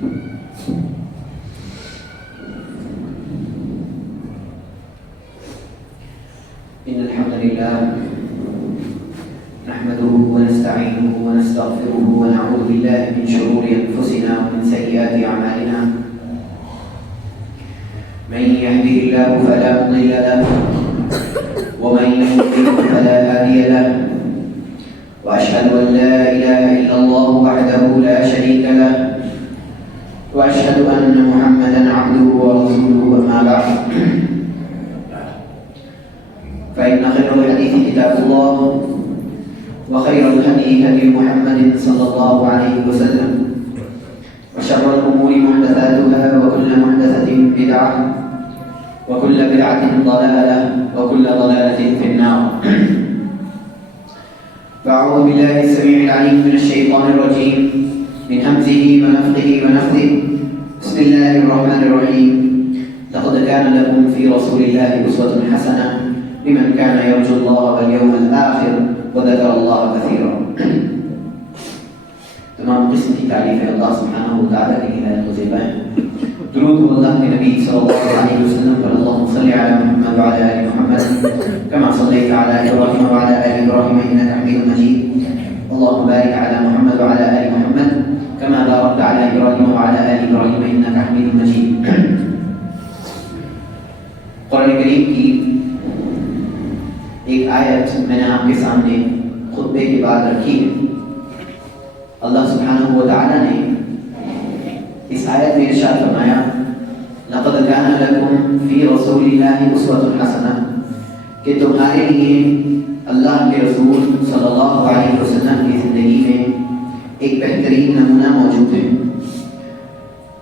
إن الحمد لله نحمده ونستعينه ونستغفره ونعوذ بالله من شرور أنفسنا ومن سيئات أعمالنا. من يهده الله فلا مضل له ومن يضلل فلا هادي له، وأشهد أن لا إله إلا الله وحده لا شريك له، وأشهد أن محمدا عبده ورسوله. أما بعد، فإن خير الحديث كتاب الله، وخير الهدي هدي محمد صلى الله عليه وسلم، وشر الأمور محدثاتها، وكل محدثة بدعة، وكل بدعة ضلالة، وكل ضلالة في النار. فأعوذ بالله السميع العليم من الشيطان الرجيم، من همزه ونفخه ونفثه. بسم الله الرحمن الرحيم. لقد كان لكم في رسول الله أسوة حسنة لمن كان يرجو الله واليوم الآخر وذكر الله كثيرا. تمام قسم کی تعریف اللہ سبحانہ و تعالیٰ کی ہدایت و زیبا ہے. درود اللہ کے نبی صلی اللہ علیہ وسلم پر. اللهم صل على محمد وعلى آل محمد كما صليت على إبراهيم وعلى آل إبراهيم إنك حميد مجيد. اللهم بارك على محمد وعلى آل محمد كما باركت على إبراهيم وعلى آل إبراهيم إنك حميد مجيد. قرآن کریم کی ایک آیت میں نے آپ کے سامنے خطبے کے بعد رکھی ہے. اللہ سبحانہ و تعالیٰ نے اس آیت میں ارشاد فرمایا، لقد كان لكم في رسول الله أسوة حسنة، کہ تمہارے لیے اللہ کے رسول صلی اللہ علیہ وسلم کی زندگی میں ایک بہترین نمونہ موجود ہے.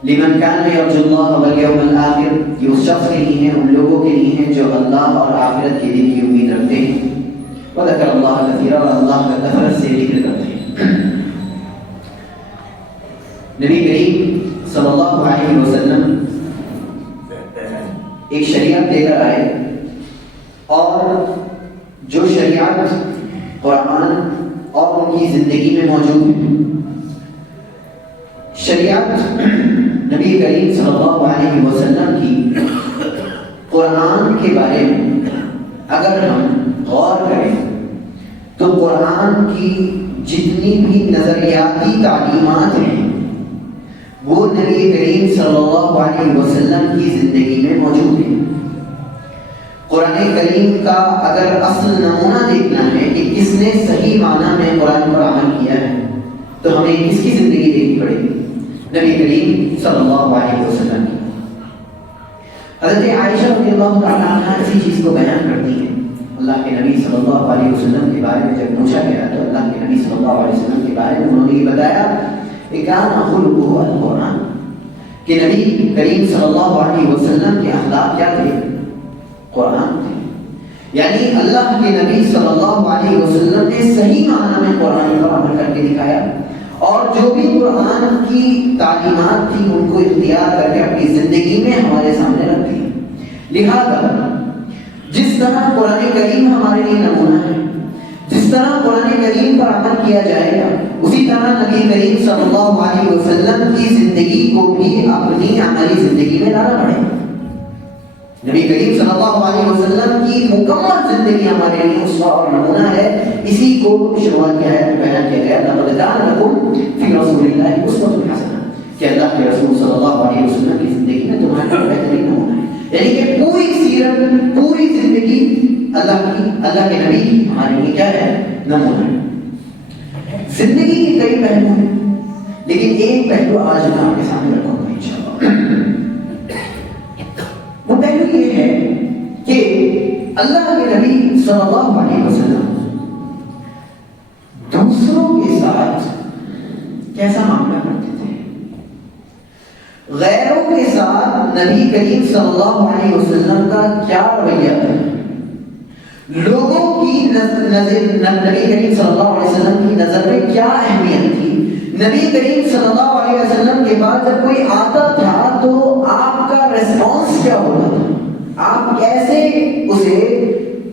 لمن كان يرجو الله واليوم الآخر، یہ اس شخص کے لیے ہیں، ان لوگوں کے لیے ہیں جو اللہ اور آخرت کے دن کی امید رکھتے ہیں. وذكر الله كثيرا، اور اللہ کا کثرت سے ذکر کرتے ہیں. نبی کریم صلی اللہ علیہ وسلم ایک شریعت لے کر آئے، اور جو شریعت قرآن اور ان کی زندگی میں موجود ہے. شریعت نبی کریم صلی اللہ علیہ وسلم کی قرآن کے بارے میں اگر ہم غور کریں تو قرآن کی جتنی بھی نظریاتی تعلیمات ہیں وہ نبی کریم صلی اللہ علیہ وسلم کی زندگی میں موجود ہیں. قرآن کریم کا اگر اصل نمونہ دیکھنا ہے کہ کس نے صحیح معنی میں قرآن پر عمل کیا ہے تو ہمیں کس کی زندگی دیکھنی پڑے گی؟ نبی کریم صلی اللہ علیہ وسلم کی. حضرت عائشہ رضی اللہ تعالیٰ عنہ اسی چیز کو بیان کرتی ہیں. اللہ کے نبی صلی اللہ علیہ وسلم کے بارے میں جب پوچھا گیا تو اللہ کے نبی صلی اللہ علیہ وسلم کے بارے میں انہوں نے یہ بتایا کہ کان خلقہ القرآن، کہ نبی کریم صلی اللہ علیہ وسلم کے اخلاق کیا تھے؟ قرآن تھے. یعنی اللہ کے نبی صلی اللہ علیہ وسلم نے صحیح معنی میں قرآن پر عمل کر کے دکھایا، اور جو بھی قرآن کی تعلیمات تھی ان کو اختیار کر کے اپنی زندگی میں ہمارے سامنے رکھ دی. لہذا جس طرح قرآن کریم ہمارے لیے نمونہ ہے، جس طرح قرآن کریم پر عمل کیا جائے گا، اسی طرح نبی کریم صلی اللہ علیہ وسلم کی زندگی کو بھی اپنی عملی زندگی میں لانا پڑے گا. نبی کریم صلی اللہ علیہ وسلم کی مکمل زندگی ہمارے لیے اسوہ اور نمونہ ہے. اسی کو شروعات کی آیت میں بیان کیا گیا، لقد كان لكم في رسول الله أسوة حسنة، کہ اللہ کے رسول صلی اللہ علیہ وسلم کی زندگی میں تمہارے لیے بہترین نمونہ ہے. یعنی کہ پوری سیرت، پوری زندگی اللہ کے نبی کی ہمارے لیے کیا ہے؟ نمونہ ہے. زندگی کے کئی پہلو ہیں، لیکن ایک پہلو آج میں آپ کے سامنے رکھوں گا انشاءاللہ. وہ پہلو یہ ہے کہ اللہ کے نبی صلی اللہ علیہ وسلم دوسروں کے ساتھ کیسا معاملہ کرتے تھے. غیروں کے ساتھ نبی کریم صلی اللہ علیہ وسلم کا کیا رویہ تھا. لوگوں کی نبی کریم صلی اللہ علیہ وسلم کی نظر میں کیا اہمیت تھی. نبی کریم صلی اللہ علیہ وسلم کے بعد جب کوئی آتا تھا تو آپ کا ریسپانس کیا ہوتا تھا؟ آپ کیسے اسے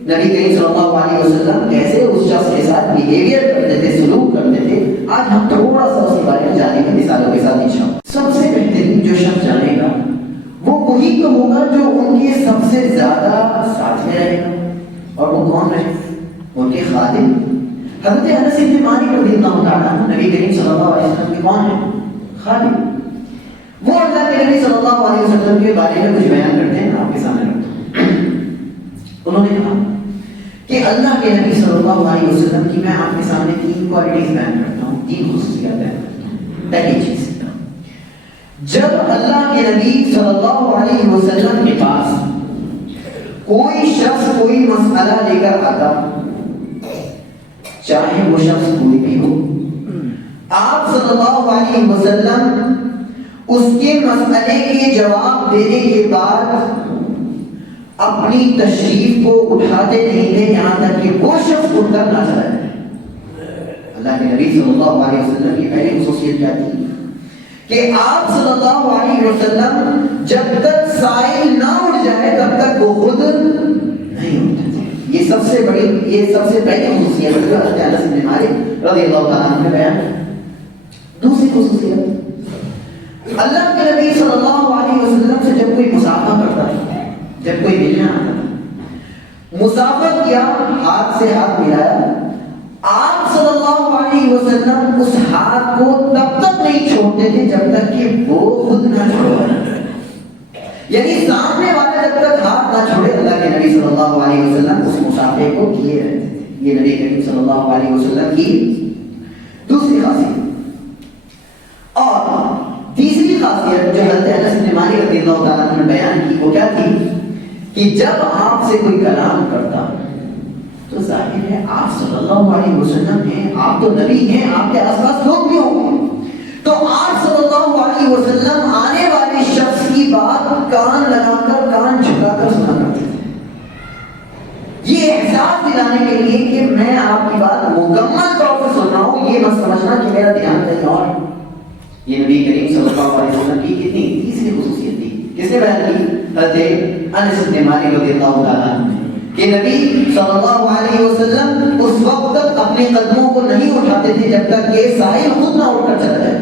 نبی کریم صلی اللہ علیہ وسلم کیسے اس شخص کے ساتھ بیہیویئر کرتے تھے، سلوک کرتے تھے. آج ہم تھوڑا سا اس کے بارے میں جاننے کی مثالوں کے ساتھ انشاءاللہ. سب سے یہ سب سے زیادہ ساتھ میں رہے گا. اور وہ کون رہے؟ ان کے خادم حضرت انس بن مالک رضی اللہ تعالیٰ عنہ نبی کریم صلی اللہ علیہ وسلم کے کون ہیں؟ خادم. وہ اللہ کے نبی صلی اللہ علیہ وسلم کے بارے میں کچھ بیان کرتے ہیں، آپ کے سامنے رکھتا ہوں. انہوں نے کہا کہ اللہ کے نبی صلی اللہ علیہ وسلم کی میں آپ کے سامنے 3 کوالٹیز بیان کرتا ہوں، 3 خصوصیات بیان کرتا ہوں. پہلی چیز، جب اللہ کے نبی صلی اللہ علیہ وسلم کے پاس کوئی شخص کوئی مسئلہ لے کر آتا، چاہے وہ شخص کوئی بھی ہو، آپ صلی اللہ علیہ وسلم اس کے مسئلے کے جواب دینے کے بعد اپنی تشریف کو اٹھاتے نہیں تھے یہاں تک کہ وہ شخص اٹھ کر نہ چلا جائے. اللہ کے نبی صلی اللہ علیہ وسلم کی پہلی خصوصیت کیا تھی کہ آپ صلی اللہ علیہ وسلم جب تک سائل نہ اٹھ جائے تب تک وہ خود نہیں اٹھتے تھے. یہ سب سے پہلی خصوصیت ہے حضرت انس بن مالک رضی اللہ تعالیٰ عنہ نے بیان. دوسری خصوصیت، اللہ کے نبی صلی اللہ علیہ وسلم سے جب کوئی مسافہ کرتا تھا، جب کوئی ملنے آتا تھا، مسافر کیا، ہاتھ سے ہاتھ ملایا، آپ صلی اللہ علیہ وسلم اس ہاتھ کو تب تک نہیں چھوڑتے تھے جب تک کہ وہ خود نہ چھوڑے. یعنی سامنے والا جب تک ہاتھ نہ چھوڑے اللہ کے نبی صلی اللہ علیہ وسلم اس مسافر کو کیے رہتے تھے. یہ نبی کریم صلی اللہ علیہ وسلم کی دوسری خاصیت. اور تیسری خاصیت جو حضرت انس بن مالک رضی اللہ تعالیٰ عنہ نے بیان کی وہ کیا تھی کہ جب آپ سے کوئی کلام کرتا تو ظاہر ہے آپ صلی اللہ علیہ وسلم ہیں، آپ تو نبی ہیں، آپ کے آس پاس لوگ بھی ہوں گے، تو آپ صلی اللہ علیہ وسلم آنے والے شخص کی بات کان لگا کر کان جھکا کر سنا کرتے تھے، یہ احساس دلانے کے لیے کہ میں آپ کی بات مکمل طور سے سن رہا ہوں، یہ مت سمجھنا کہ میرا دھیان کہیں اور. یہ نبی کریم صلی اللہ علیہ وسلم کی کتنی تیسری خصوصیت تھی. کس نے بیان کی؟ حضرت انس بن مالک رضی اللہ تعالیٰ عنہ کہ نبی صلی اللہ علیہ وسلم اس وقت تک اپنے قدموں کو نہیں اٹھاتے تھے جب تک کہ سائل خود نہ اٹھ کر چلا جائے.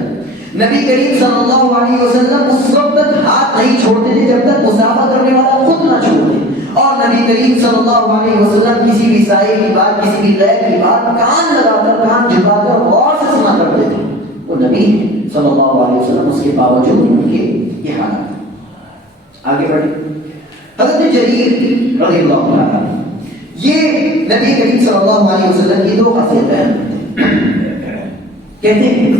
نبی کریم صلی اللہ علیہ وسلم اس وقت تک ہاتھ نہیں چھوڑتے تھے جب تک مسافہ کرنے والا خود نہ چھوڑے. اور نبی کریم صلی اللہ علیہ وسلم کسی بھی سائل کی بات، کسی بھی غیر کی بات کان لگا کر کان جھکا کر غور سے سنا کرتے تھے. وہ نبی صلی اللہ علیہ وسلم، اس کے باوجود ان کے یہ حالت. آگے بڑھے حضرت جریر رضی اللہ عنہ یہ نبی کریم صلی اللہ علیہ وسلم کی 2 خاصیتیں کہتے ہیں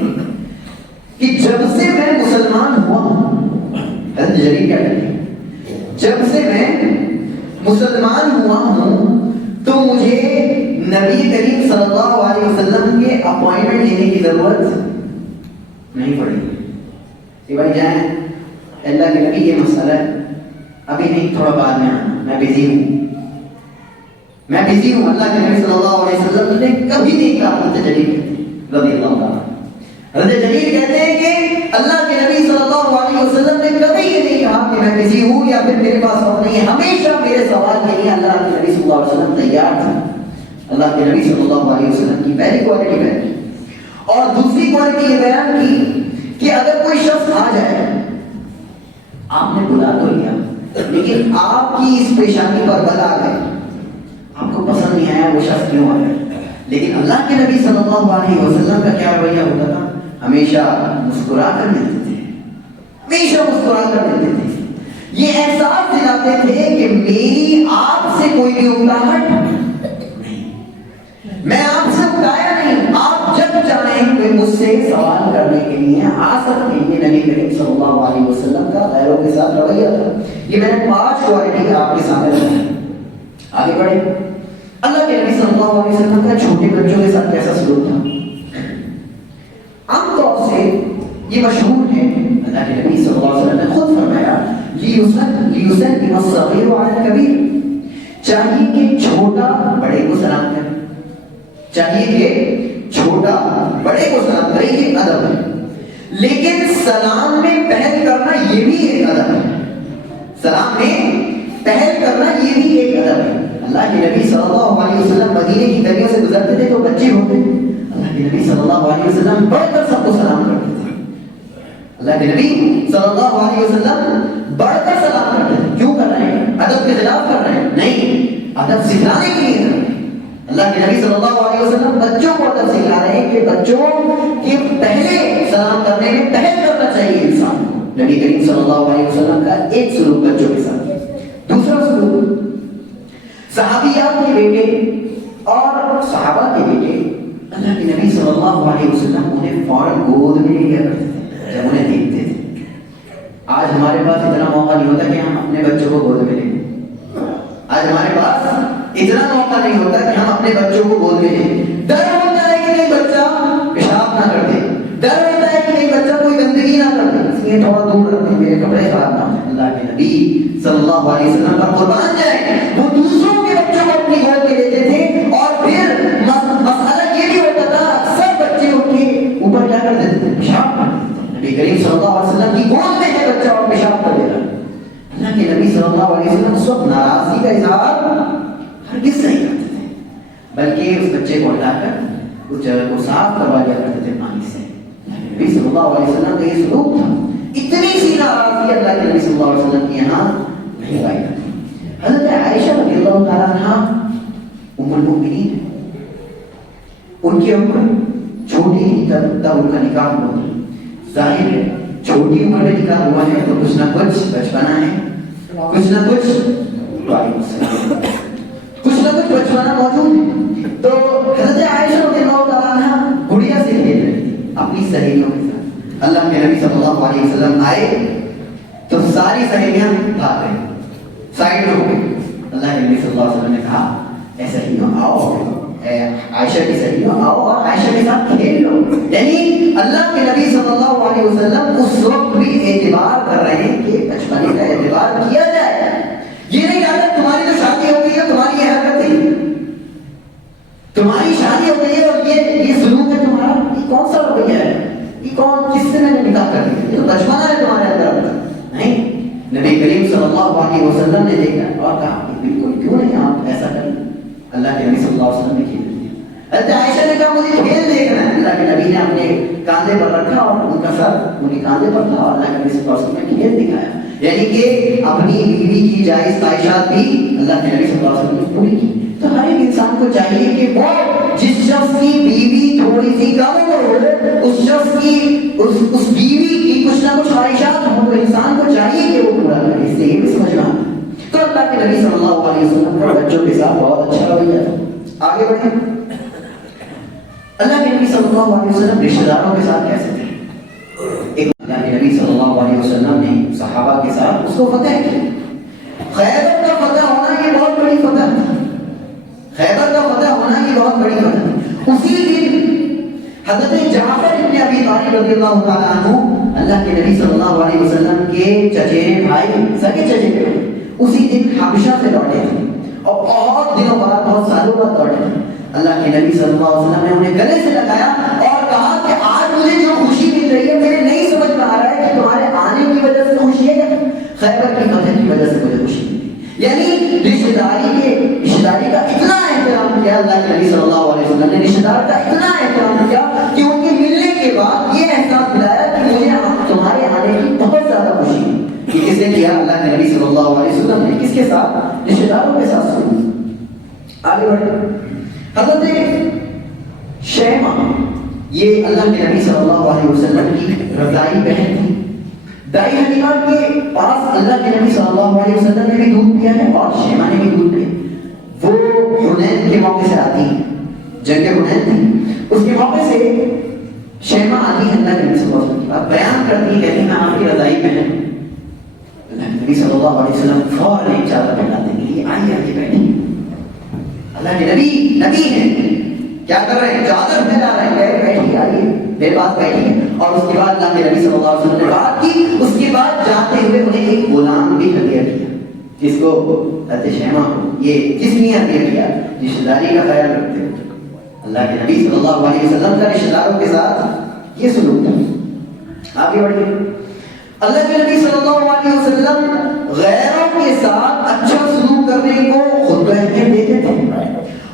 کہ جب سے میں مسلمان ہوا ہوں، حضرت جریر کیا کہتے ہیں، جب سے میں مسلمان ہوا ہوں تو مجھے نبی کریم صلی اللہ علیہ وسلم کے اپوائنٹمنٹ لینے کی ضرورت نہیں پڑی کہ بھائی جائیں اللہ کے نبی یہ مسئلہ ہے، ابھی نہیں، تھوڑا بعد میں آنا، میں بزی ہوں. اللہ کے نبی صلی اللہ علیہ وسلم نے کبھی نہیں کہا. حضرت جریر رضی اللہ تعالیٰ، حضرت جریر کہتے ہیں کہ اللہ کے نبی صلی اللہ علیہ وسلم نے کبھی یہ نہیں کہا کہ میں بزی ہوں یا پھر میرے پاس وقت نہیں ہے. ہمیشہ میرے سوال کے لیے اللہ کے نبی صلی اللہ علیہ وسلم تیار تھا. اللہ کے نبی صلی اللہ علیہ وسلم کی پہلی کوالٹی بیان کی. اور دوسری کوالٹی یہ بیان کی کہ اگر کوئی شخص آ جائے، آپ نے بلا تو لیا لیکن آپ کی اس پیشانی پر بلا گئے، آپ کو پسند نہیں آیا وہ شخص کیوں آیا، لیکن اللہ کے نبی صلی اللہ علیہ وسلم کا کیا رویہ ہوتا تھا؟ ہمیشہ مسکرا کر ملتے تھے، ہمیشہ مسکرا کر ملتے تھے. یہ احساس دلاتے تھے کہ میری آپ سے کوئی بھی اکتاہٹ نہیں، میں آپ سے اکتایا نہیں، آپ جب چاہیں کوئی مجھ سے سوال کرنے کے لیے آ سکتے ہیں. یہ نبی کریم صلی اللہ علیہ وسلم کا غیروں کے ساتھ رویہ تھا. یہ میں نے 5 کوالٹی آپ کے سامنے رکھی. آگے بڑھے اللہ کے نبی صلی اللہ علیہ وسلم کا چھوٹے بچوں کے ساتھ کیسا سلوک تھا. عام طور سے یہ مشہور ہے، اللہ کے نبی صلی اللہ علیہ وسلم نے خود فرمایا لیسلم الصغیر علی الکبیر، چاہیے کہ چھوٹا بڑے کو سلام کرے، چاہیے کہ چھوٹا بڑے کو سلام کرے، یہ ادب ہے. لیکن سلام میں پہل کرنا یہ بھی ایک ادب ہے. سلام میں پہل کرنا یہ بھی ایک ادب ہے. اللہ کے نبی صلی اللہ علیہ وسلم مدینے کی گلیوں سے گزرتے تھے تو بچے ہوتے، اللہ کے نبی صلی اللہ علیہ وسلم بڑھ کر سب کو سلام کرتے تھے. اللہ کے نبی صلی اللہ علیہ وسلم بڑھ کر سلام کرتے تھے. کیوں کر رہے ہیں؟ ادب کے خلاف کر رہے ہیں، نہیں، ادب سکھلانے کے لیے کر رہے ہیں۔ اللہ کے نبی صلی اللہ علیہ وسلم بچوں کو ادب سکھلا رہے ہیں کہ بچوں کے پہلے سلام کرنے میں پہل کرنا چاہیے انسان کو۔ نبی کریم صلی اللہ علیہ وسلم کا ایک سلوک بچوں کے ساتھ۔ دوسرا سلوک، صحابیات کے بیٹے اور صحابہ کے بیٹے اللہ کے نبی صلی اللہ علیہ وسلم انہیں فوراً گود میں لیا کرتے تھے جب انہیں دیکھتے تھے۔ آج ہمارے پاس اتنا موقع نہیں ہوتا کہ ہم اپنے بچوں کو گود میں لیں۔ آج ہمارے پاس اتنا موقع نہیں ہوتا کہ ہم اپنے بچوں کو گود میں لیں۔ ڈر ہوتا ہے کہ کہیں بچہ پیشاب نہ کر دے، ڈر ہوتا ہے کہ کہیں بچہ کوئی گندگی نہ کر دے، اس لیے تھوڑا دور رکھتے ہیں، میرے کپڑے خراب نہ ہوں۔ اللہ کے نبی صلی اللہ علیہ وسلم پر قربان جائے، وہ دوسروں کے بچوں کو اپنی گود میں لیتے تھے اور پھر مسئلہ یہ بھی ہوتا تھا اکثر بچے ان کے اوپر کیا کر دیتے تھے، پیشاب۔ نبی کریم صلی اللہ علیہ وسلم کی گود میں ہے بچہ اور پیشاب کر دیتا۔ اللہ کے نبی صلی اللہ علیہ وسلم اس وقت ناراضگی کا اظہار ہرگز نہیں کرتے تھے، بلکہ اس بچے کو ہٹا کر اس جگہ کو صاف کروا دیا کرتے تھے پانی سے۔ نبی صلی اللہ علیہ وسلم کا یہ سلوک تھا۔ اتنی سی ناراضگی اللہ کے نبی صلی اللہ علیہ وسلم کی یہاں نہیں پائی جاتی۔ حضرت عائشہ رضی اللہ تعالیٰ عنہا ام المؤمنین ہیں، ان کی عمر چھوٹی تھی تب ان کا نکاح ہوا تھا۔ ظاہر ہے چھوٹی عمر میں نکاح ہوا ہے تو کچھ نہ کچھ بچپنا ہے، کچھ نہ کچھ بچپنا موجود ہے۔ تو حضرت عائشہ رضی اللہ تعالیٰ عنہا گڑیا سے کھیل رہی تھی اپنی سہیلیوں کے ساتھ۔ اللہ کے نبی صلی اللہ علیہ وسلم آئے تو ساری سہیلیاں بھاگ گئی، سائڈ میں ہو گئی۔ اللہ کے نبی صلی اللہ علیہ وسلم نے کہا اے سہیلیوں آؤ، اے عائشہ کی سہیلیوں آؤ اور عائشہ کے ساتھ کھیل لو۔ یعنی اللہ کے نبی صلی اللہ علیہ وسلم اس وقت بھی اعتبار کر رہے ہیں کہ بچپنے کا اعتبار کیا جائے۔ یہ نہیں کہا تمہاری تو شادی ہو گئی ہے، تمہاری یہ حرکت تھی، تمہاری شادی ہو گئی ہے اور یہ سلوک ہے تمہارا، یہ کون سا رویہ ہے، یہ کون کس سے میں نے نکاح کر دیا، یہ تو بچپنا ہے تمہارے اندر۔ نہیں، نبی کریم صلی اللہ علیہ وسلم نے دیکھا اور کہا بالکل کیوں نہیں آپ ایسا کریں۔ اللہ کے نبی صلی اللہ علیہ وسلم نے کھیل دیا۔ حضرت عائشہ نے کہا مجھے کھیل دیکھنا ہے۔ اللہ کے نبی نے اپنے کاندھے پر رکھا اور ان کا سر ان کے کاندھے پر تھا اور اللہ کے نبی صلی اللہ علیہ وسلم نے کھیل دکھایا۔ یعنی کہ اپنی بیوی کی جائز خواہشات بھی اللہ کے نبی صلی اللہ علیہ وسلم نے پوری کی۔ تو ہر ایک انسان کو چاہیے کہ وہ جس شخص کی بیوی تھوڑی سی کم عمر ہو، اس شخص کی اس بیوی کی کچھ نہ کچھ خواہشات ہوں، تو انسان کو چاہیے کہ وہ پورا کرے۔ اس سے یہ بھی سمجھنا تو اللہ کے نبی صلی اللہ علیہ وسلم کا بچوں کے ساتھ بہت اچھا رویہ تھا۔ آگے بڑھیں، اللہ کے نبی صلی اللہ علیہ وسلم رشتہ داروں کے ساتھ کیسے تھے؟ ایک اللہ کے نبی صلی اللہ علیہ وسلم نے صحابہ کے ساتھ اس کو فتح کی۔ خیبر کا فتح ہونا یہ بہت بڑی فتح تھی، خیبر کا فتح ہونا یہ بہت بڑی فتح تھی۔ اسی دن حضرت جعفر ابن ابی طالب رضی اللہ تعالیٰ عنہ اللہ کے نبی صلی اللہ علیہ وسلم کے چچیرے بھائی، سگے چچیرے بھائی، اسی دن حبشہ سے لوٹے تھے اور بہت دنوں بعد، بہت سالوں بعد لوٹے تھے۔ اللہ کے نبی صلی اللہ علیہ وسلم نے انہیں گلے سے لگایا اور کہا کہ آج مجھے جو خوشی مل رہی ہے مجھے نہیں سمجھ میں آ رہا ہے کہ تمہارے آنے کی وجہ سے خوشی ہے یا خیبر کی فتح کی وجہ سے مجھے خوشی ملی۔ یعنی رشتہ داری کا اتنا احترام کیا اللہ کے نبی صلی اللہ علیہ وسلم نے، رشتہ دار کا اتنا احترام کیا کہ ان کے ملنے کے بعد یہ احساس دلایا کہ مجھے تمہارے آنے کی بہت زیادہ خوشی ہے۔ یہ کس نے کیا؟ اللہ کے نبی صلی اللہ علیہ وسلم نے۔ کس کے ساتھ؟ رشتہ داروں کے ساتھ سلوک۔ آگے بڑھیں، حضرت شیمہ یہ اللہ کے نبی صلی اللہ علیہ وسلم کی رضائی بہن تھی۔ دائی حلیمہ کے پاس اللہ کے نبی صلی اللہ علیہ وسلم نے بھی دودھ پیا ہے اور شیمہ نے بھی دودھ پیا۔ وہ حنین کے موقع سے آتی ہیں، جنگ حنین تھی، اس کے موقع سے شیمہ آتی ہے اللہ کے نبی صلی اللہ علیہ وسلم کی بات بیان کرتی ہے، کہتی ہے میں آپ کی رضائی بہن ہوں۔ اللہ کے نبی صلی اللہ علیہ وسلم فوراً ایک چادر پہناتے ہیں کہ آئیے آئیے بیٹھیے۔ اللہ کے نبی ہیں، کیا کر رہے ہیں؟ چادر پھیلا رہے ہیں، بیٹھیے آئیے میرے پاس بیٹھیے۔ اور اس کے بعد اللہ کے نبی صلی اللہ علیہ وسلم نے بات کی، اس کے بعد جاتے ہوئے انہیں ایک غلام بھی ہدیہ کیا، جس کو حضرت شیمہ کو یہ کس لیے ہدیہ کیا؟ رشتہ داری کا خیال رکھتے ہوئے۔ اللہ کے نبی صلی اللہ علیہ وسلم کا رشتہ داروں کے ساتھ یہ سلوک تھا۔ آگے بڑھیے، اللہ کے نبی صلی اللہ علیہ وسلم غیروں کے ساتھ اچھا سلوک کرنے کو خود کو اہمیت دیتے تھے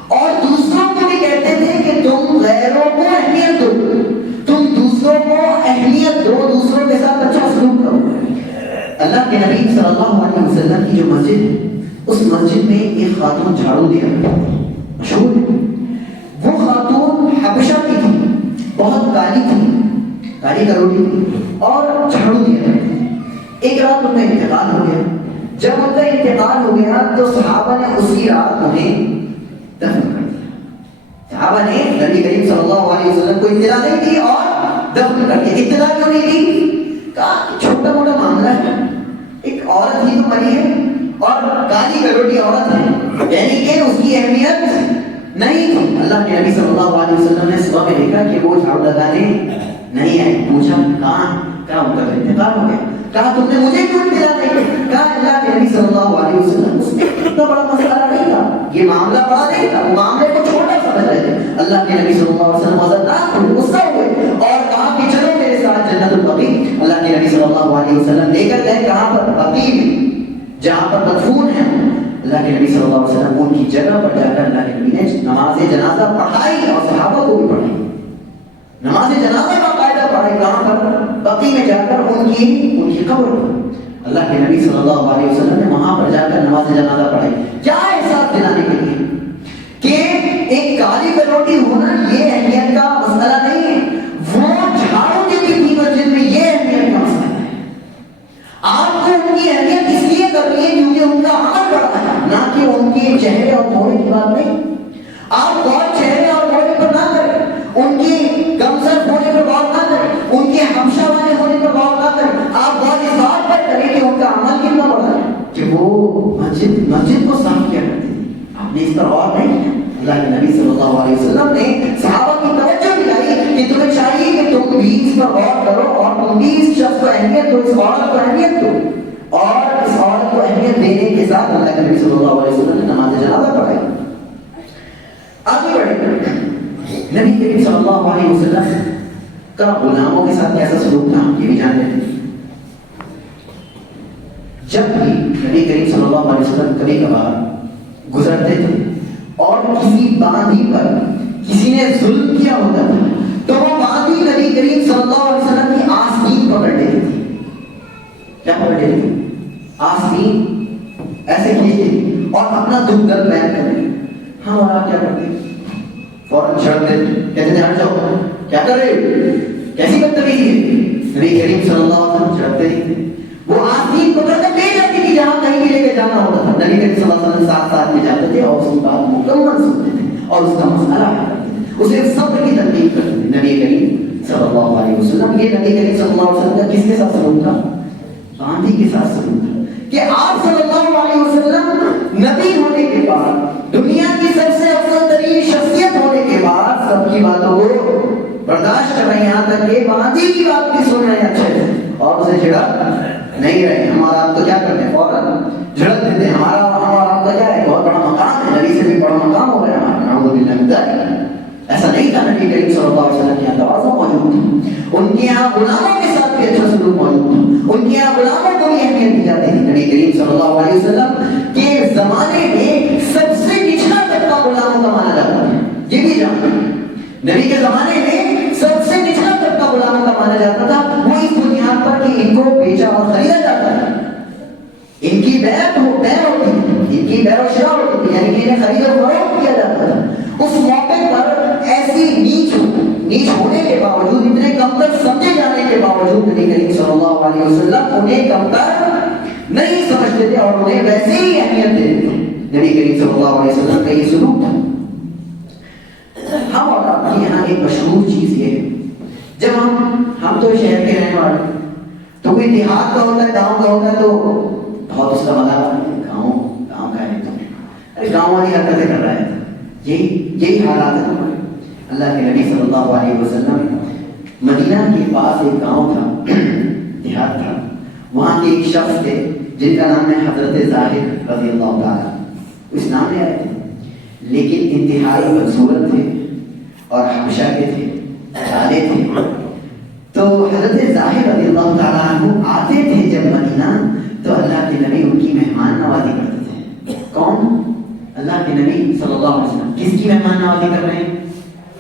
اور دوسروں کو بھی کہتے تھے کہ تم غیروں کو اہمیت دو، تم دوسروں کو اہمیت دو، دوسروں کے ساتھ اچھا سلوک کرو۔ اللہ کے نبی صلی اللہ علیہ وسلم کی جو مسجد اس مسجد میں ایک خاتون جھاڑو دیا مشہور ہے. وہ خاتون حبشہ کی تھی, بہت کالی تھی, کالی کروڑی تھی, اور جھاڑو دیا. ایک رات ان کا انتقال ہو گیا. جب ان کا انتقال ہو گیا تو صحابہ نے اسی رات انہیں دفن کر دیا. صحابہ نے نبی کریم صلی اللہ علیہ وسلم کو اطلاع نہیں دی اور دفن کر دیا. اطلاع کیوں نہیں دی؟ کہا چھوٹا موٹا معاملہ ہے, ایک عورت ہی تو مری ہے اور کالی کروڑی عورت ہے, یعنی کہ اس کی اہمیت نہیں تھی. اللہ کے نبی صلی اللہ علیہ وسلم نے صبح میں دیکھا کہ وہ جھاڑو لگانے نہیں آئے. پوچھا کہاں ان کا انتقال ہو گیا. کہا تم نے مجھے کیوں اطلاع نہیں؟ کہا اللہ کے نبی صلی اللہ علیہ وسلم, اس میں اتنا بڑا مسئلہ نہیں تھا, یہ معاملہ بڑا نہیں تھا, وہ معاملے کو چھوٹا سمجھ رہے تھے. اللہ کے نبی صلی اللہ علیہ وسلم حضرت ہوئے, غصہ ہوئے اور کہا کہ چلو میرے ساتھ جنت البقیع. اللہ کے نبی صلی اللہ علیہ وسلم لے کر گئے کہاں پر؟ بقیع میں, جہاں پر مدفون ہیں. اللہ کے نبی صلی اللہ علیہ وسلم ان کی جگہ پر جا کر اللہ کے نبی نے نماز جنازہ پڑھائی اور صحابہ کو بھی پڑھائی. نماز جنازہ باقاعدہ پڑھائی. کہاں پر؟ بقیع میں جا کر ان کی قبر پر. اللہ کے نبی صلی اللہ علیہ وسلم نے وہاں پر جا کر نماز جنازہ پڑھائی. کیا احساس دلانے کے لیے کہ ایک کالی کروڑی ہونا یہ اہمیت کا مسئلہ نہیں ہے, وہ جھاڑو دیتی تھی مسجد میں, یہ اہمیت کا مسئلہ ہے. آپ کو ان کی اہمیت اس لیے کرنی ہے کیونکہ ان کا عمل بڑا ہے, نہ کہ ان کے چہرے اور مہرے کی بات نہیں. آپ بہت چہرے اور مہرے پر نہ کریں, ان کی گمزر ہونے پر غور نہ کریں, ان کے ہمشہ والے ہونے پر غور نہ کریں. آپ غور اس بات پر کریں کہ ان کا عمل کتنا بڑا ہے, کہ وہ مسجد کو صاف کیا کرتے تھے. آپ نے اس پر غور نہیں کیا. اللہ کے نبی صلی اللہ علیہ وسلم نے صحابہ کی توجہ دلائی کہ تمہیں چاہیے کہ تم بھی اس پر غور کرو اور تم بھی اس شخص کو اہمیت دو, اس عورت کو اہمیت دو. اور اس عورت کو اہمیت دینے کے ساتھ اللہ کے نبی صلی اللہ علیہ وسلم نے نماز جنازہ پڑھائی. آگے بڑھیں. نبی کریم صلی اللہ علیہ وسلم کا غلاموں کے ساتھ کیسا سلوک تھا یہ بھی جانتے ہیں. جب بھی نبی کریم صلی اللہ علیہ وسلم کبھی کبھار گزرتے تھے اور کسی باندھی پر کسی نے ظلم کیا ہوتا تھا تو وہ باندھی نبی کریم صلی اللہ علیہ وسلم کی آستین پکڑ لیتی تھی. کیا پکڑ لیتی تھی؟ آستین ایسے کھینچتی تھی اور اپنا دکھ درد بیان کر رہی. ہم اور آپ کیا کرتے ہیں؟ فوراً چھڑک دیتے, کہتے ہیں ہٹ جاؤ, کیا کر رہے ہو, کیسی بدتمیزی ہے. نبی کریم صلی اللہ علیہ وسلم چھڑکتے نہیں تھے. وہ آستین پکڑ کر لے جاتی تھی جہاں کہیں بھی لے کے جانا ہوتا تھا. نبی کریم صلی اللہ علیہ وسلم ساتھ ساتھ میں جاتے تھے اور اس کی بات مکمل سنتے تھے اور اس کا مسئلہ حل کرتے تھے, اسے صبر کی تنبیہ کرتے تھے. نبی کریم صلی اللہ علیہ وسلم, یہ نبی کریم صلی اللہ علیہ وسلم کا کس کے ساتھ سلوک تھا؟ باندھی کے ساتھ سلوک تھا. کہ آپ صلی اللہ علیہ وسلم نبی ہونے کے بعد, دنیا کی سب سے افضل ترین شخصیت ہونے کے بعد سب کی باتوں کو برداشت کر رہے ہیں, یہاں تک کہ باندھی کی بات بھی سن رہے ہیں اچھے سے اور اسے جھڑک نہیں رہے. ہمارا آپ تو کیا کرتے ہیں, فوراً جھڑک دیتے ہیں. ہمارا آپ کا کیا ہے, بہت بڑا مقام ہے, نبی سے بھی بڑا مقام ہو رہا ہے ہمارا. نعوذ باللہ من ذالک. ایسا نہیں تھا. نبی کریم صلی اللہ علیہ وسلم کے یہاں تواضع موجود تھا, ان کے یہاں غلاموں کے ساتھ بھی اچھا سلوک موجود تھا, ان کے یہاں غلاموں کو بھی اہمیت دی جاتی تھی. نبی کریم صلی اللہ علیہ وسلم کے زمانے میں سب سے نچلا طبقہ غلاموں کا مانا جاتا تھا. یہ بھی جانتے ہیں, نبی کے زمانے میں سب سے نچلا طبقہ غلاموں کا مانا جاتا تھا. وہ اس بنیاد پر کہ ان کو بیچا اور خریدا جاتا تھا, ان کی بیع ہوتی تھی, ان کی بیع و شراء ہوتی تھی, یعنی کہ انہیں خرید و فروخت کیا جاتا تھا. اس موقع پر ایسی نیچ ہونے کے باوجود, اتنے کمتر سمجھے جانے کے باوجود نبی کریم صلی اللہ علیہ وسلم انہیں کمتر نہیں سمجھتے تھے اور انہیں ویسے ہی اہمیت دیتے تھے. نبی کریم صلی اللہ علیہ وسلم کا یہ سلوک تھا. ہم اور آپ کے یہاں ایک مشہور چیز یہ ہے, جب ہم تو شہر کے رہنے والے, تو کوئی دیہات کا ہوتا ہے, گاؤں کا ہوتا ہے, تو بہت اس کا مزہ آتا ہے. گاؤں کا ہے تو ارے گاؤں والی حرکتیں کر رہا ہے. یہی حالات ہے ہمارے. اللہ کے نبی صلی اللہ علیہ وسلم مدینہ کے پاس ایک گاؤں تھا, دیہات تھا, وہاں کے ایک شخص تھے جن کا نام ہے حضرت ظاہر رضی اللہ تعالیٰ. اس نام لے آئے تھے, لیکن انتہائی بدصورت تھے اور حبشہ کے تھے, کالے تھے. تو حضرت ظاہر رضی اللہ تعالیٰ عنہ آتے تھے جب مدینہ, تو اللہ کے نبی ان کی مہمان نوازی کرتے تھے. کون؟ اللہ کے نبی صلی اللہ علیہ وسلم. کس کی مہمان نوازی کر رہے ہیں؟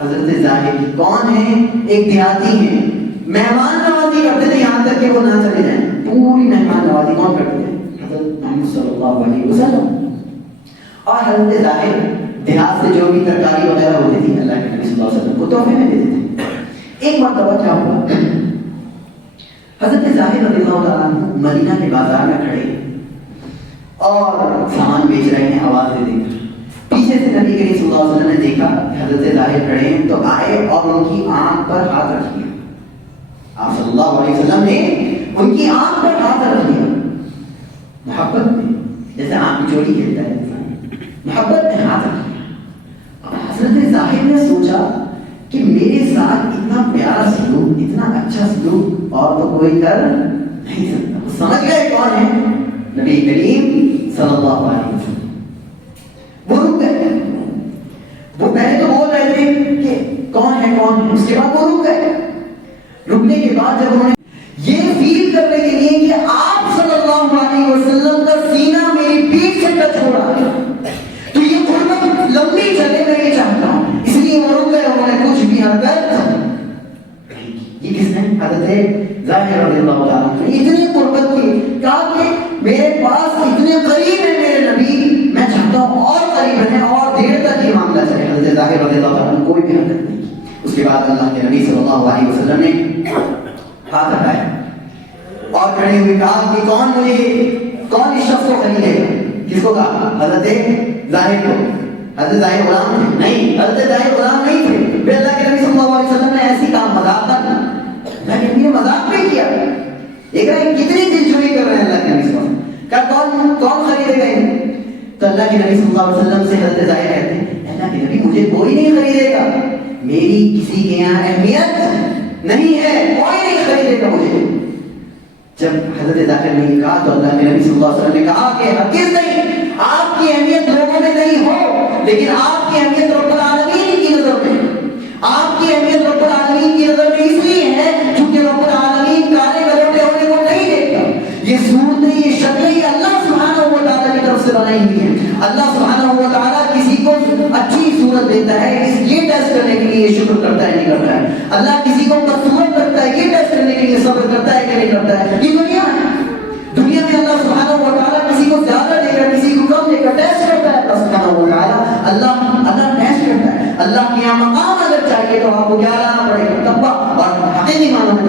حضرت ظاہر کی. کون ہے؟ ایک دیہاتی ہیں, مہمان نوازی کرتے تھے یہاں تک کہ وہ نہ چلے جائیں. پوری مہمان نوازی کون کرتے تھے؟ حضرت محمد صلی اللہ علیہ وسلم. اور حضرت ظاہر دیہات سے جو بھی ترکاری وغیرہ ہوتی تھی اللہ کے نبی صلی اللہ علیہ وسلم کو تحفے میں دیتے تھے. ایک مرتبہ کیا ہوا, حضرت ظاہر رضی اللہ تعالیٰ عنہ مدینہ کے بازار میں کھڑے اور سامان بیچ رہے ہیں, آواز دے دیں. پیچھے سے نبی کریم صلی اللہ علیہ وسلم نے دیکھا حضرت ظاہر کھڑے ہیں تو آئے اور ان کی آنکھ پر ہاتھ رکھ دیا. آپ صلی اللہ علیہ وسلم نے ان کی آنکھ پر ہاتھ رکھ دیا, محبت میں, جیسے آنکھ کی چوری کھیلتا ہے, محبت میں ہاتھ رکھ دیا. اب حضرت ظاہر نے سوچا کہ میرے ساتھ اتنا پیارا سلوک, اتنا اچھا سلوک اور تو کوئی کر نہیں سکتا. وہ سمجھ گئے کون ہے نبی کریم صلی اللہ علیہ وسلم. وہ رک گئے. وہ پہلے تو بول رہے تھے کہ کون ہے کون ہے, اس کے بعد وہ رک گئے. رکنے کے بعد جب انہوں نے یہ فیل کرنے کے لیے کہ آپ صلی اللہ علیہ وسلم کا سینہ میری پیٹھ سے ٹچ ہو رہا ہے تو یہ قربت لمبی چلے, میں یہ چاہتا ہوں, اس لیے وہ رک گئے. انہوں نے کچھ بھی حرکت, یہ کس نے, حضرت ظاہر رضی اللہ تعالیٰ عنہ اتنی قربت کی, کہا کہ میرے پاس اتنے قریب ہے میرے نبی, میں چاہتا ہوں اور قریب رہیں اور دیر تک یہ معاملہ چلے. حضرت ظاہر رضی اللہ تعالیٰ عنہ کوئی بھی حرکت نہیں. اس کے بعد اللہ کے نبی صلی اللہ علیہ وسلم نے ہاتھ اٹھایا اور کھڑے ہوئے کہا کہ کون اس شخص کو خریدے گا. کس کو کہا؟ حضرت ظاہر کو. حضرت ظاہر غلام تھے؟ نہیں, حضرت ظاہر غلام نہیں تھے. پھر اللہ کے نبی صلی اللہ علیہ وسلم نے ایسی کام مذاق کر, اللہ کے نبی نے مذاق بھی کیا. دیکھ رہے ہیں کتنی دلجوئی کر رہے ہیں اللہ کے نبی صلی اللہ علیہ وسلم. کہا کون خریدے گا انہیں؟ تو اللہ کے نبی صلی اللہ علیہ وسلم سے حضرت ظاہر کہتے ہیں اللہ کے نبی مجھے کوئی نہیں خریدے گا, میری کسی کے یہاں اہمیت نہیں ہے, کوئی نہیں خریدے گا مجھے. جب حضرت ظاہر نے یہ کہا تو اللہ کے نبی صلی اللہ علیہ وسلم نے کہا کہ ہرگز نہیں, آپ کی اہمیت لوگوں میں نہیں ہو, لیکن آپ کی اہمیت رب العالمین کی نظر میں. آپ کی اہمیت رب العالمین کی نظر میں اس لیے ہے کیونکہ رب العالمین کالے گلوٹے ہونے کو نہیں دیکھتا. یہ صورتیں, یہ شکلیں اللہ سبحانہ و تعالیٰ کی طرف سے بنائی ہوئی ہیں. اللہ سبحانہ و تعالیٰ کسی کو اچھی صورت دیتا ہے, یہ ٹیسٹ کرنے کے لیے شکر کرتا ہے نہیں کرتا ہے. اللہ کسی کو بدصورت کرتا ہے, یہ ٹیسٹ کرنے کے لیے صبر کرتا ہے کہ نہیں کرتا ہے. یہ دنیا ہے, دنیا میں اللہ سبحانہ و تعالیٰ کسی کو زیادہ دے گا, کسی کو کم دے گا, ٹیسٹ کرتا ہے اللہ سبحانہ و تعالیٰ. اللہ ٹیسٹ کرتا ہے. اللہ کے یہاں مقام اگر چاہیے تو آپ کو کیا لانا پڑے گا؟ تقویٰ. اور حقیقی معنوں میں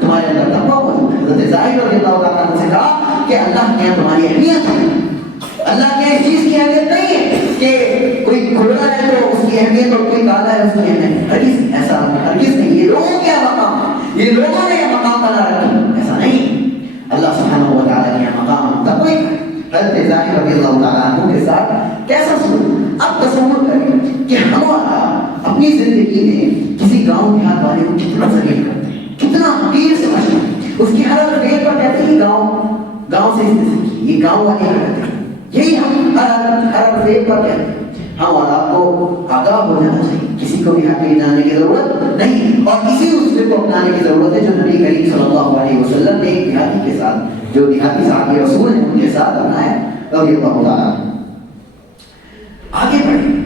تمہارے اندر تقویٰ موجود ہے. حضرت ظاہر رضی اللہ تعالیٰ عنہ سے کہا کہ اللہ کے یہاں تمہاری اہمیت ہے. اللہ کے یہاں اس چیز کی اہمیت نہیں ہے کہ کوئی گھوڑا ہے تو اس کی اہمیت اور کوئی کالا ہے اس کی اہمیت. ہرگز ایسا ہرگز نہیں. یہ لوگوں کا مقام ہے, یہ لوگوں نے یہ مقام بنا رکھا, ایسا نہیں. اللہ سبحانہ و تعالیٰ کے یہاں مقام تقوی ہے. حضرت ظاہر رضی اللہ تعالیٰ عنہ کے ساتھ کیسا سلوک. اب تصور کریں کہ ہمارا اپنی زندگی میں کسی گاؤں دیہات والے کو کتنا ذلیل کرتے ہیں, کتنا حقیر سمجھتے ہیں. اس کی ہر ریل پر کہتے ہیں گاؤں سے اس نے سیکھی, یہ گاؤں والے کرتے ہیں. یہی ہم ہر ریل پر کہتے ہیں. ہم اور آپ کو آگاہ ہو جانا چاہیے, کسی کو بھی حقیر جاننے کی ضرورت نہیں, اور اسی اصول کو اپنانے کی ضرورت ہے جو نبی کریم صلی اللہ علیہ وسلم نے ایک دیہاتی کے ساتھ, جو دیہاتی صحابی رسول ہیں ان کے ساتھ اپنایا رضی اللہ تعالیٰ. آگے بڑھیں.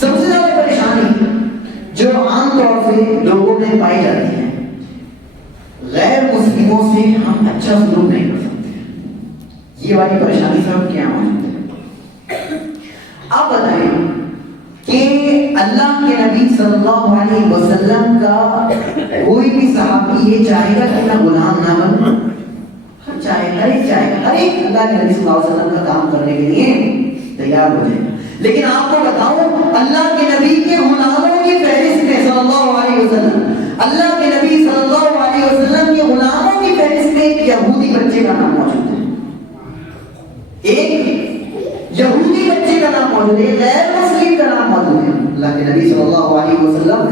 سب سے زیادہ پریشانی جو عام طور سے لوگوں میں پائی جاتی ہے, غیر مسلموں سے ہم اچھا سلوک نہیں کر سکتے. یہ والی پریشانی سب کیا موجود ہے؟ آپ بتائیں کہ اللہ کے نبی صلی اللہ علیہ وسلم کا کوئی بھی صحابی یہ چاہے گا کہ میں غلام نہ بنوں؟ ہر ایک چاہے گا, ہر ایک اللہ کے نبی صلی اللہ علیہ وسلم کا کام کرنے کے لیے تیار ہو جائے گا. لیکن آپ کو بتاؤں اللہ کے نبی کے غلاموں کی فہرست میں صلی اللہ علیہ وسلم, اللہ کے نبی صلی اللہ علیہ وسلم کے غلاموں کی فہرست میں ایک یہودی بچے کا نام موجود ہے. ایک یہودی بچے کا نام موجود ہے, غیر مسلم کا نام موجود ہے. اللہ کے نبی صلی اللہ علیہ وسلم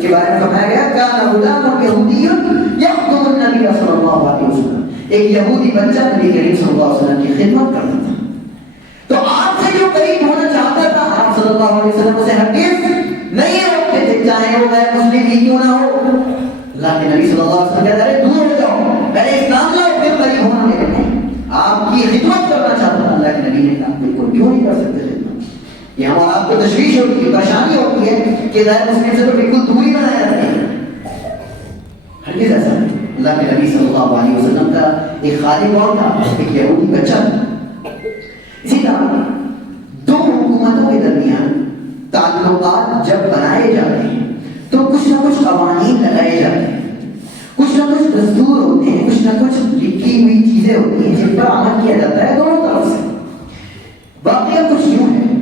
کے بارے میں فرمایا گیا کان غلام یہودی یخدم النبی صلی اللہ علیہ وسلم. ایک یہودی بچہ نبی کریم صلی اللہ علیہ وسلم کی خدمت کرتا تھا. تو آپ سے جو قریب ہونا چاہتا تھا آپ صلی اللہ علیہ وسلم اسے ہرگز نہیں روکتے تھے, چاہے وہ غیر مسلم ہی کیوں نہ ہو. اللہ کے نبی صلی اللہ علیہ وسلم کہتے ہیں دور ہو جاؤ, پہلے اسلام لاؤ پھر قریب ہونا. نہیں, آپ کی خدمت کرنا چاہتا تھا. اللہ کے نبی نے کہا بالکل کیوں نہیں کر سکتے خدمت. یہ ہمارا آپ کو تشویش ہوتی ہے, پریشانی ہوتی ہے کہ غیر مسلم سے تو بالکل دوری بنایا جاتی ہے. ہرگز ایسا نہیں. اللہ کے نبی صلی اللہ علیہ وسلم کا ایک خادم اور تھا, ایک یہودی بچہ. اسی طرح دو تعلقات جب بنائے جاتے ہیں تو کچھ نہ کچھ قوانین لگائے جاتے ہیں، کچھ نہ کچھ دستور ہوتے ہیں، کچھ نہ کچھ لکھی ہوئی چیزیں ہوتی ہیں جن پر عمل کیا جاتا ہے دونوں طرف سے۔ واقعہ کچھ یوں ہے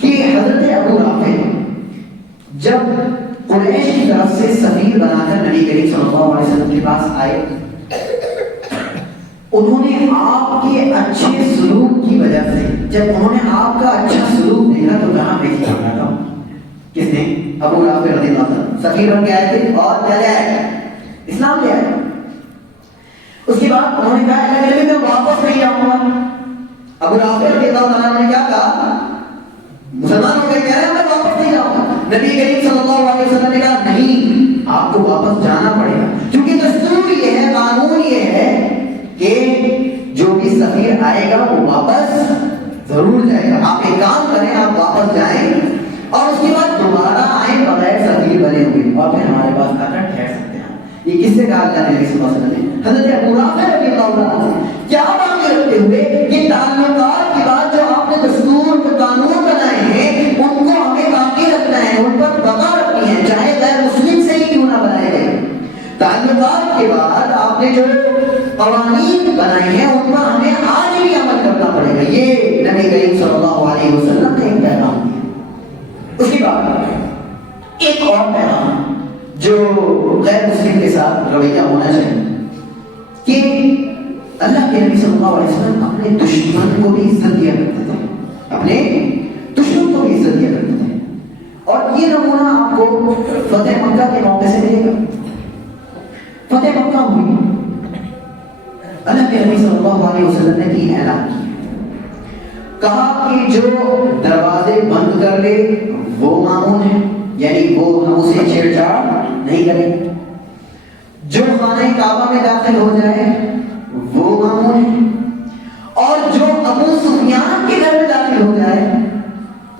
کہ حضرت ابو رافع جب قریش کی طرف سے سفیر بنا کر نبی کریم صلی اللہ علیہ وسلم کے پاس آئے، انہوں نے آپ کے اچھے سلوک کی وجہ سے، جب انہوں نے آپ کا اچھا سلوک دیکھا تو کہاں بھیج تھا؟ کس نے؟ ابو رافع رضی اللہ عنہ سفیر بن کے آئے تھے اور کیا لے آئے؟ اسلام لے آئے۔ اس کے بعد انہوں نے کہا اللہ کے نبی میں واپس نہیں آؤں گا۔ ابو رافع رضی اللہ عنہ نے کیا کہا؟ مسلمان ہو گئے، کہہ رہے ہیں میں واپس نہیں جاؤں گا۔ نبی کریم صلی اللہ علیہ وسلم نے کہا نہیں، آپ کو واپس جانا پڑے گا، کیونکہ دستور یہ ہے، قانون یہ ہے کہ جو بھی سفیر آئے گا وہ واپس ضرور جائے گا۔ آپ ایک کام کریں، آپ واپس جائیں اور اس کے بعد دوبارہ آئیں بغیر سفیر بنے ہوئے اور پھر ہمارے پاس آ کر ٹھہر سکتے ہیں۔ یہ کس سے کہا اللہ نبی صلی اللہ علیہ وسلم نے؟ حضرت ابو رافع رضی اللہ عنہ کیا باقی رکھتے ہوئے کہ تعلقات کی بات جو آپ نے دستور جو قانون بنائے ہیں ان کو ہمیں باقی رکھنا ہے، ان پر بقا رکھنی ہے، چاہے غیر مسلم سے ہی کیوں نہ بنائے گئے۔ تعلقات کے بعد آپ نے جو قوانین بنائے ہیں ان پر ہمیں آج بھی عمل کرنا پڑے گا۔ یہ نبی کریم صلی اللہ علیہ وسلم نے ایک پیغام دیا۔ اس کے بعد ایک اور پیغام جو غیر مسلم کے ساتھ رویہ ہونا چاہیے کہ اللہ کے نبی صلی اللہ علیہ وسلم اپنے دشمن کو بھی عزت دیا کرتے تھے، اپنے دشمن کو بھی عزت دیا کرتے تھے، اور یہ نمونہ آپ کو فتح مکہ کے موقع سے ملے گا۔ فتح مکہ ہوئی، اللہ کے نبی صلی اللہ علیہ وسلم نے دین اعلان کیا، کہا کہ جو دروازے بند کر لے وہ مامون ہے، یعنی وہ ہم اسے چھیڑ چھاڑ نہیں کریں گے، جو خانہ کعبہ میں داخل ہو جائے وہ مامون ہے، اور جو ابو سفیان کے گھر میں داخل ہو جائے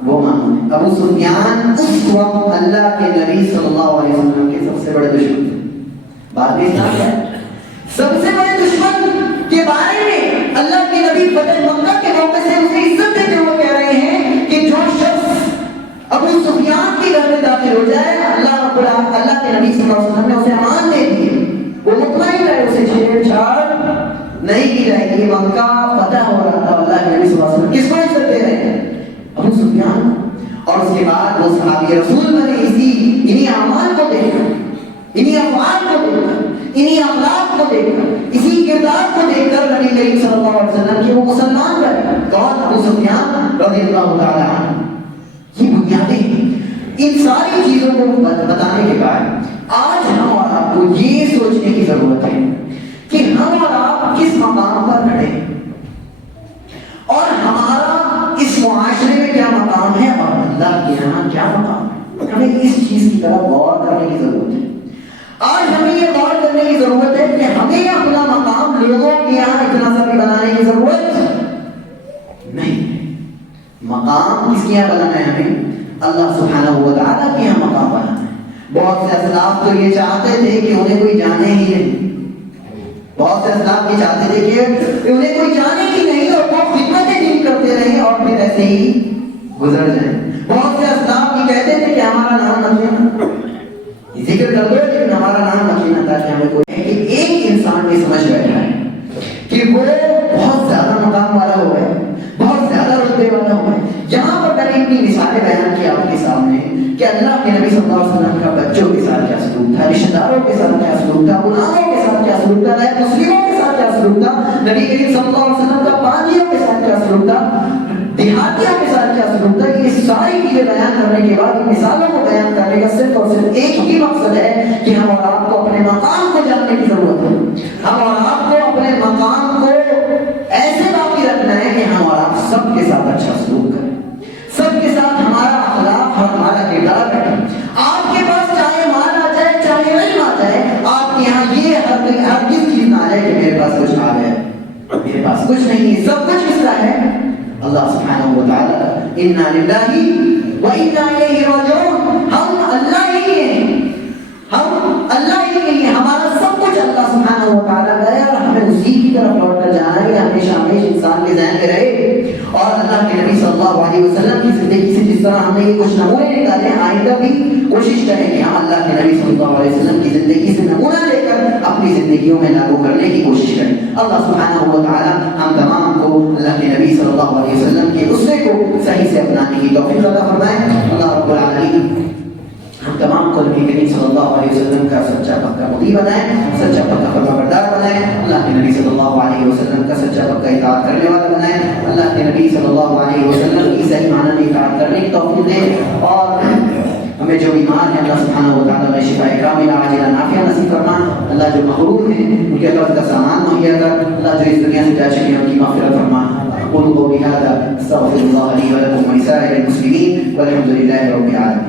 وہ مامون ہے۔ ابو سفیان اس وقت اللہ کے نبی صلی اللہ علیہ وسلم کے سب سے بڑے دشمن تھے۔ بات بھی ساتھ ہے، سب سے بڑے دشمن کے بارے میں اللہ کے نبی فتح مکہ کے موقع سے اسے عزت دیتے ہوئے کہہ رہے ہیں کہ جو شخص ابو سفیان کے گھر میں داخل ہو جائے اللہ کے نبی صلی اللہ علیہ وسلم نے اسے امان دے دی، وہ مطمئن رہے، اسے چھیڑ چھاڑ نہیں کی جائے گی۔ مکہ فتح ہو رہا تھا، اللہ کے نبی صلی اللہ علیہ وسلم کس کو عزت دے رہے ہیں؟ ابو سفیان۔ اور اس کے بعد وہ صحابی رسول بنے انہی اعمال کو دیکھ کر، انہی افعال کو دیکھ کر، انہی اخلاق کو دیکھ کر، اسی کردار کو دیکھ کر نبی کریم صلی اللہ علیہ وسلم کی وہ مسلمان بنے۔ کون؟ ابو سفیان رضی اللہ تعالی عنہ۔ یہ بنیادیں ان ساری چیزوں کو بتانے کے بعد آج ہم اور آپ کو یہ سوچنے کی ضرورت ہے کہ ہم اور آپ کس مقام پر کھڑے ہیں اور ہمارا اس معاشرے میں کیا مقام ہے اور اللہ کے یہاں کیا مقام ہے۔ ہمیں اس چیز کی طرف غور کرنے کی ضرورت ہے۔ آج ہمیں یہ غور کرنے کی ضرورت ہے کہ ہمیں اپنا مقام لوگوں کے یہاں اتنا سا بھی بنانے کی ضرورت نہیں ہے۔ مقام کس کے یہاں بنانا ہے؟ ہمیں اللہ سبحانہ و تعالیٰ کے یہاں مقام بنانا ہے۔ بہت سے اسلاف تو یہ چاہتے تھے کہ انہیں کوئی جانے ہی نہیں، بہت سے اسلاف یہ چاہتے تھے کہ انہیں کوئی جانے ہی نہیں اور وہ خدمت دین کرتے رہیں اور پھر ایسے ہی گزر جائیں۔ بہت سے اسلاف یہ کہتے تھے کہ ہمارا نام مت لینا، ذکر کر دو لیکن ہمارا نام مت لینا، تاکہ ہمیں کوئی کہ ایک انسان یہ سمجھ بیٹھا ہے کہ وہ بہت زیادہ مقام والا ہو گئے، بہت زیادہ رتبے والا ہو گئے۔ یہاں پر میں نے اتنی مثالیں بیان کی آپ کے سامنے کہ اللہ کے نبی صلی اللہ علیہ وسلم کا بچوں کے ساتھ کیا سلوک تھا، رشتہ داروں کے ساتھ کیا سلوک تھا، غلاموں کے ساتھ کیا سلوک تھا، غیر مسلموں کے ساتھ کیا سلوک تھا، نبی کریم صلی اللہ علیہ وسلم کا پانیوں کے ساتھ کیا سلوک تھا، دیہاتیوں کے ساتھ کیا سلوک تھا۔ یہ ساری چیزیں بیان کرنے کے بعد ان مثالوں کو بیان کرنے کا صرف اور صرف ایک ہی مقصد ہے کہ ہم اور آپ کو اپنے مقام کو جاننے کی ضرورت ہے۔ ہم اور آپ کو اپنے مقام کو ایسے باقی رکھنا ہے کہ ہم اور آپ سب کے ساتھ اچھا سلوک کریں، سب کے ساتھ ہمارا اخلاق اور ہمارا کردار ہے۔ آپ کے پاس چاہے مال آ جائے چاہے نہیں آ جائے، آپ کے یہاں یہ ہر کس چیز نہ آ جائے کہ میرے پاس کچھ آ گیا، میرے پاس کچھ نہیں ہے، سب کچھ کس کا ہے؟ اللہ سبحانہ و تعالی۔ انا للہ و انا الیہ راجعون۔ ہم اللہ ہی ہیں، ہم اللہ ہی ہیں، ہمارا سب کچھ اللہ سبحانہ و تعالی کا ہے اور ہمیں اسی کی طرف لوٹ کر جانا ہے۔ یہ ہمیشہ انسان کے ذہن میں رہے۔ اور اللہ کے نبی صلی اللہ علیہ وسلم کی زندگی سے جس طرح ہم نے یہ کچھ نمونے نکالے ہیں، آئندہ بھی کوشش کریں کہ ہم اللہ کے نبی صلی اللہ علیہ وسلم کی زندگی سے نمونہ لے کر اپنی زندگیوں میں لاگو کرنے کی کوشش کریں۔ اللہ سبحانہ و تعالی ہم تمام کو اللہ کے نبی صلی اللہ علیہ وسلم کے اسوے کو صحیح سے اپنانے کی توفیق عطا فرمائے۔ اللہ رب العالمین ہم تمام کو نبی کریم صلی اللہ علیہ وسلم کا سچا پکا مطیع بنائے، سچا پکا فرمانبردار بنائے، اللہ کے نبی صلی اللہ علیہ وسلم کا سچا پکا اطاعت کرنے والا بنائے، اللہ کے نبی صلی اللہ علیہ وسلم کی صحیح معنی میں اطاعت کرنے کی توفیق دے، اور ہمیں جو بیمار ہیں اللہ سبحانہ و تعالیٰ میں شفاء کاملہ عاجلہ نافعہ نصیب فرما، اللہ جو مغرور ہیں ان کے قرض کا سامان مہیا کر، اللہ جو اس دنیا سے جا چکے ہیں ان کی مغفرت فرما۔ قولوا قولي هذا استغفر الله لي ولكم ولسائر المسلمين والحمد لله رب العالمين۔